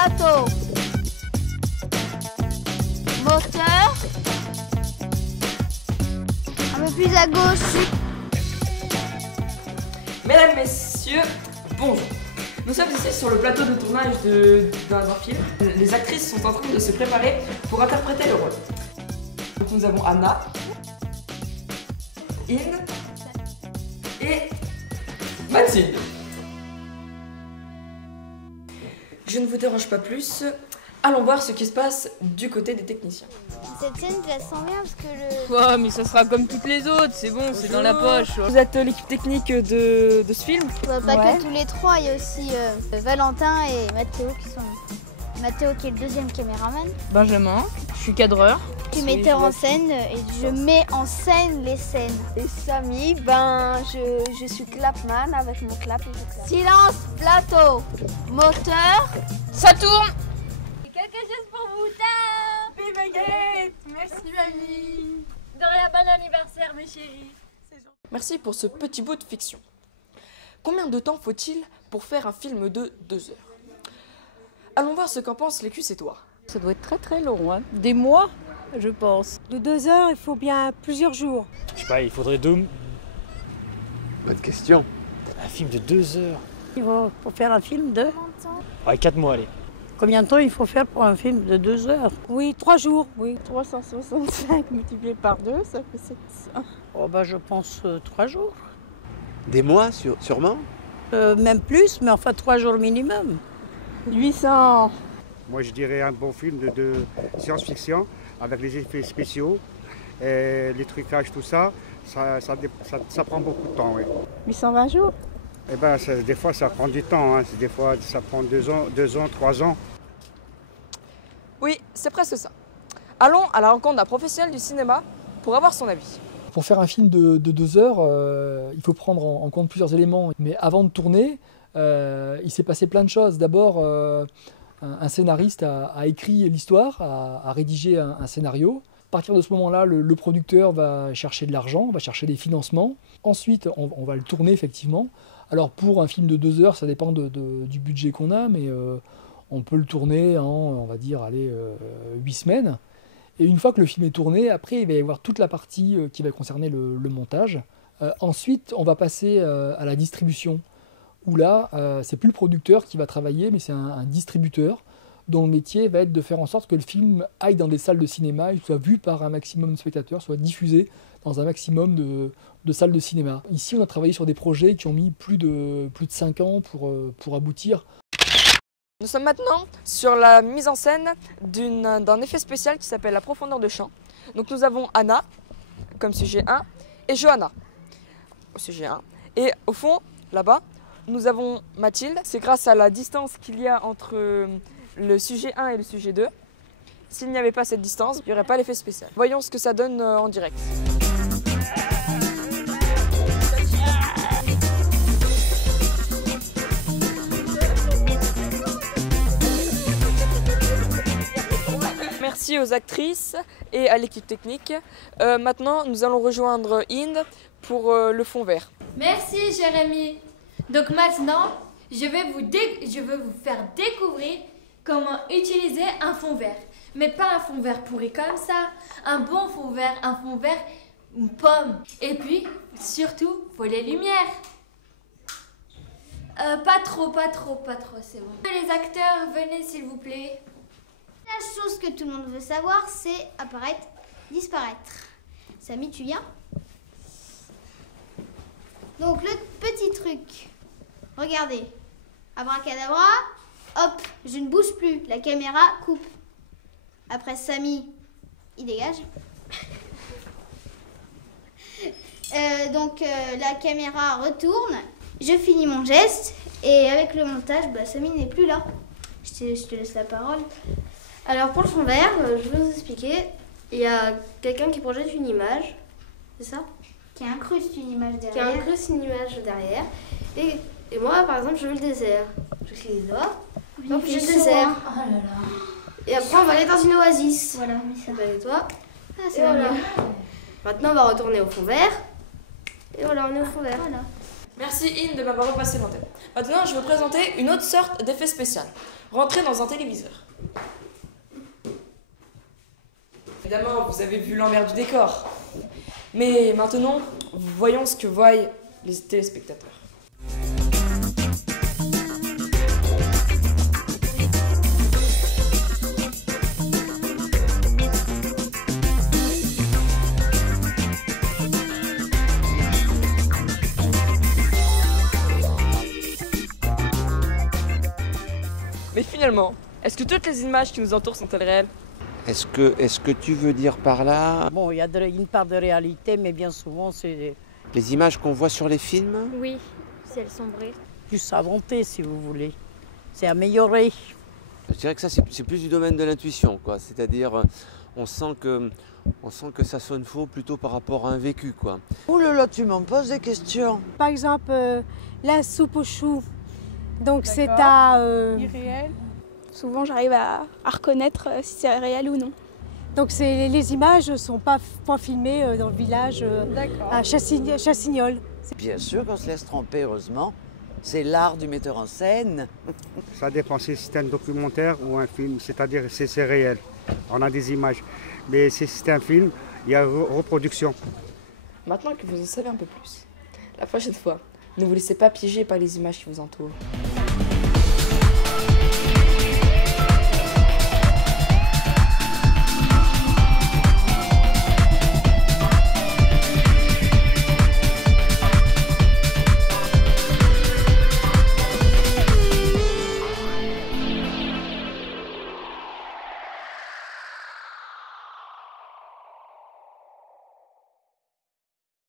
plateau, moteur, un peu plus à gauche. Mesdames, messieurs, bonjour. Nous sommes ici sur le plateau de tournage d'un film. Les actrices sont en train de se préparer pour interpréter le rôle. Donc nous avons Anna, Inde et Mathilde. Je ne vous dérange pas plus. Allons voir ce qui se passe du côté des techniciens. Cette scène, je la sens bien parce que le... Ouais, mais ça sera comme toutes les autres, c'est bon, c'est dans la poche. Vous êtes l'équipe technique de ce film? Pas que tous les trois, il y a aussi Valentin et Mathéo qui sont là. Mathéo qui est le deuxième caméraman. Benjamin, je suis cadreur. Je suis metteur en scène et je mets en scène les scènes. Et Samy, je suis clapman avec mon clap. Silence, plateau, moteur. Ça tourne. Quelque chose pour vous, ta. Happy baguette. Merci mamie. De rien, bon anniversaire mes chéris. Merci pour ce petit bout de fiction. Combien de temps faut-il pour faire un film de 2 heures? Allons voir ce qu'en pensent les cuissetois. Ça doit être très très long, hein. Des mois, je pense. De 2 heures, il faut bien plusieurs jours. Je sais pas, il faudrait 2... Bonne question. Un film de 2 heures. Il faut faire un film de... Ouais, 4 mois, allez. Combien de temps il faut faire pour un film de 2 heures? Oui, 3 jours, oui. 365 multiplié par 2, ça fait 700. Oh bah je pense 3 jours. Des mois, sûrement? Même plus, mais enfin 3 jours minimum. 800. Moi, je dirais un bon film de science-fiction avec les effets spéciaux, et les trucages, tout ça, ça prend beaucoup de temps. Oui. 820 jours. Eh ben, des fois, ça prend du temps. Hein. Des fois, ça prend 2 ans, 3 ans. Oui, c'est presque ça. Allons à la rencontre d'un professionnel du cinéma pour avoir son avis. Pour faire un film de 2 heures, il faut prendre en compte plusieurs éléments. Mais avant de tourner, il s'est passé plein de choses. D'abord, un scénariste a écrit l'histoire, a rédigé un scénario. À partir de ce moment-là, le producteur va chercher de l'argent, va chercher des financements. Ensuite, on va le tourner effectivement. Alors pour un film de 2 heures, ça dépend du budget qu'on a, mais on peut le tourner en, on va dire, 8 semaines. Et une fois que le film est tourné, après il va y avoir toute la partie qui va concerner le montage. Ensuite, on va passer à la distribution, où là, c'est plus le producteur qui va travailler, mais c'est un distributeur dont le métier va être de faire en sorte que le film aille dans des salles de cinéma, il soit vu par un maximum de spectateurs, soit diffusé dans un maximum de salles de cinéma. Ici, on a travaillé sur des projets qui ont mis plus de 5 ans pour aboutir. Nous sommes maintenant sur la mise en scène d'un effet spécial qui s'appelle la profondeur de champ. Donc nous avons Anna comme sujet 1 et Johanna au sujet 1. Et au fond, là-bas, nous avons Mathilde. C'est grâce à la distance qu'il y a entre le sujet 1 et le sujet 2. S'il n'y avait pas cette distance, il n'y aurait pas l'effet spécial. Voyons ce que ça donne en direct. Merci aux actrices et à l'équipe technique. Maintenant, nous allons rejoindre Inde pour le fond vert. Merci Jérémy. Donc maintenant, je vais vous faire découvrir comment utiliser un fond vert. Mais pas un fond vert pourri comme ça. Un bon fond vert, une pomme. Et puis, surtout, faut les lumières. Pas trop, c'est bon. Les acteurs, venez s'il vous plaît. La chose que tout le monde veut savoir, c'est apparaître, disparaître. Samy, tu viens? Donc le petit truc, regardez, abracadabra, hop, je ne bouge plus, la caméra coupe. Après Samy, il dégage. La caméra retourne, je finis mon geste et avec le montage, Samy n'est plus là. Je te laisse la parole. Alors pour le fond vert, je vais vous expliquer. Il y a quelqu'un qui projette une image, c'est ça? Qui incruste une image derrière. Qui incruste une image derrière. Et moi, par exemple, je veux le désert. Je clique les doigts. Donc j'ai le désert. Oh là là. Et après, on va aller dans une oasis. Voilà, mais ça. Avec toi. Ah, c'est voilà. Maintenant, on va retourner au fond vert. Et voilà, on est au fond vert. Voilà. Merci In de m'avoir repassé l'antenne. Maintenant, je vais vous présenter une autre sorte d'effet spécial. Rentrer dans un téléviseur. Évidemment, vous avez vu l'envers du décor. Mais maintenant, voyons ce que voient les téléspectateurs. Mais finalement, est-ce que toutes les images qui nous entourent sont-elles réelles? Est-ce que tu veux dire par là Bon, il y a une part de réalité, mais bien souvent, c'est les images qu'on voit sur les films? Oui, si elles sont vraies. plus inventé, si vous voulez. C'est amélioré. Je dirais que ça, c'est plus du domaine de l'intuition, quoi. C'est-à-dire, on sent que ça sonne faux plutôt par rapport à un vécu, quoi. Oh là là, tu m'en poses des questions. Par exemple, la soupe aux choux. Donc c'est à... irréel. Souvent, j'arrive à reconnaître si c'est réel ou non. Donc les images ne sont pas filmées dans le village à Chassignol. Bien sûr qu'on se laisse tromper, heureusement. C'est l'art du metteur en scène. Ça dépend si c'est un documentaire ou un film, c'est-à-dire c'est réel. On a des images. Mais si c'est un film, il y a reproduction. Maintenant que vous en savez un peu plus, la prochaine fois, ne vous laissez pas piéger par les images qui vous entourent.